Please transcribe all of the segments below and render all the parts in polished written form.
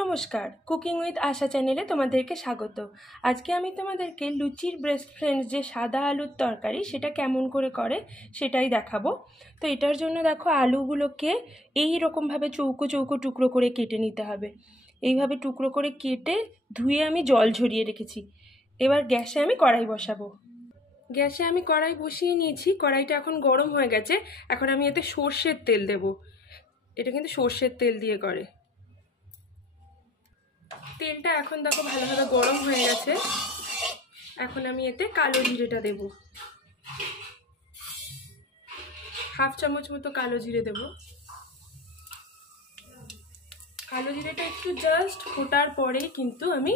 নমস্কার, cooking with আশা চ্যানেলে তোমাদেরকে স্বাগত। আজকে আমি তোমাদেরকে লুচির বেস্ট ফ্রেন্ড যে সাদা আলুর তরকারি সেটা কেমন করে সেটাই দেখাবো। তো এটার জন্য দেখো আলুগুলোকে এই রকমভাবে চৌকো চৌকো টুকরো করে কেটে নিতে হবে। এইভাবে টুকরো করে কেটে ধুয়ে আমি জল ঝরিয়ে রেখেছি। এবার গ্যাসে আমি কড়াই বসাবো। গ্যাসে আমি কড়াই বসিয়ে নিয়েছি, কড়াইটা এখন গরম হয়ে গেছে। এখন আমি এতে সর্ষের তেল দেব। এটা কিন্তু সর্ষের তেল দিয়ে করে। তেলটা এখন দেখো ভালোভাবে গরম হয়ে গেছে। এখন আমি এতে কালো জিরেটা দেব, হাফ চামচ মতো কালো জিরে দেব। কালো জিরেটা একটু জাস্ট ফোটার পরেই কিন্তু আমি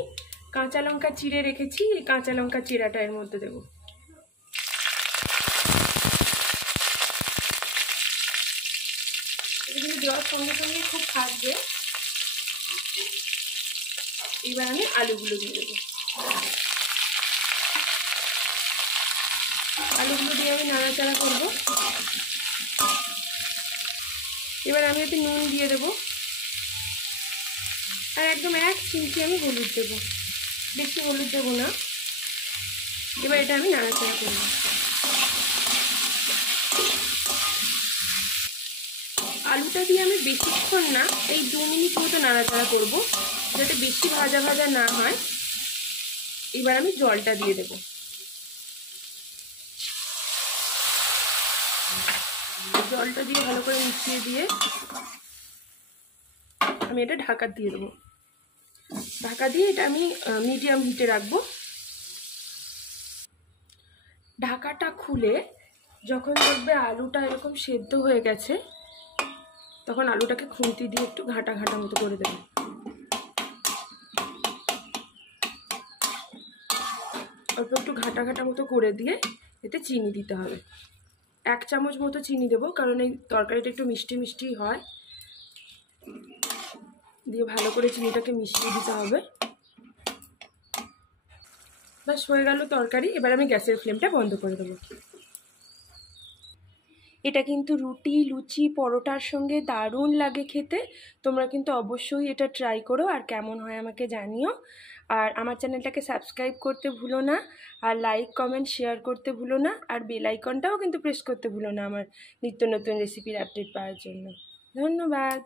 কাঁচা লঙ্কা চিড়ে রেখেছি, এই কাঁচা লঙ্কা চিড়াটা এর মধ্যে দেব। এটা কিন্তু দেওয়ার সঙ্গে সঙ্গে খুব ফাটবে। এবার আমি আলুগুলো দিয়ে দেবো। আলুগুলো দিয়ে আমি নাড়াচাড়া করব। এবার আমি এতে নুন দিয়ে দেবো, আর একদম 1 চিমটি আমি হলুদ দেবো, বেশি হলুদ দেবো না। এবার এটা আমি নাড়াচাড়া করব। আলুটা দিয়ে আমি বেশিক্ষণ না, এই 2 মিনিট মতো নাড়াচাড়া করব, যাতে বেশি ভাজা ভাজা না হয়। এবার আমি জলটা দিয়ে দেব। জলটা দিয়ে ভালো করে মিশিয়ে দিয়ে আমি এটা ঢাকা দিয়ে দেবো। ঢাকা দিয়ে এটা আমি মিডিয়াম হিটে রাখবো। ঢাকাটা খুলে যখন দেখবে আলুটা এরকম সেদ্ধ হয়ে গেছে, তখন আলুটাকে খুন্তি দিয়ে একটু ঘাটা ঘাটা মতো করে দেবো। অল্প একটু ঘাটা ঘাটা মতো করে দিয়ে এতে চিনি দিতে হবে। 1 চামচ মতো চিনি দেবো, কারণ এই তরকারিটা একটু মিষ্টি মিষ্টি হয়। দিয়ে ভালো করে চিনিটাকে মিশিয়ে দিতে হবে। ব্যাস হয়ে গেল তরকারি। এবার আমি গ্যাসের ফ্লেমটা বন্ধ করে দেবো। এটা কিন্তু রুটি, লুচি, পরোটার সঙ্গে দারুণ লাগে খেতে। তোমরা কিন্তু অবশ্যই এটা ট্রাই করো, আর কেমন হয় আমাকে জানিও। আর আমার চ্যানেলটাকে সাবস্ক্রাইব করতে ভুলো না, আর লাইক কমেন্ট শেয়ার করতে ভুলো না, আর বেল আইকনটাও কিন্তু প্রেস করতে ভুলো না আমার নিত্য নতুন রেসিপির আপডেট পাওয়ার জন্য। ধন্যবাদ।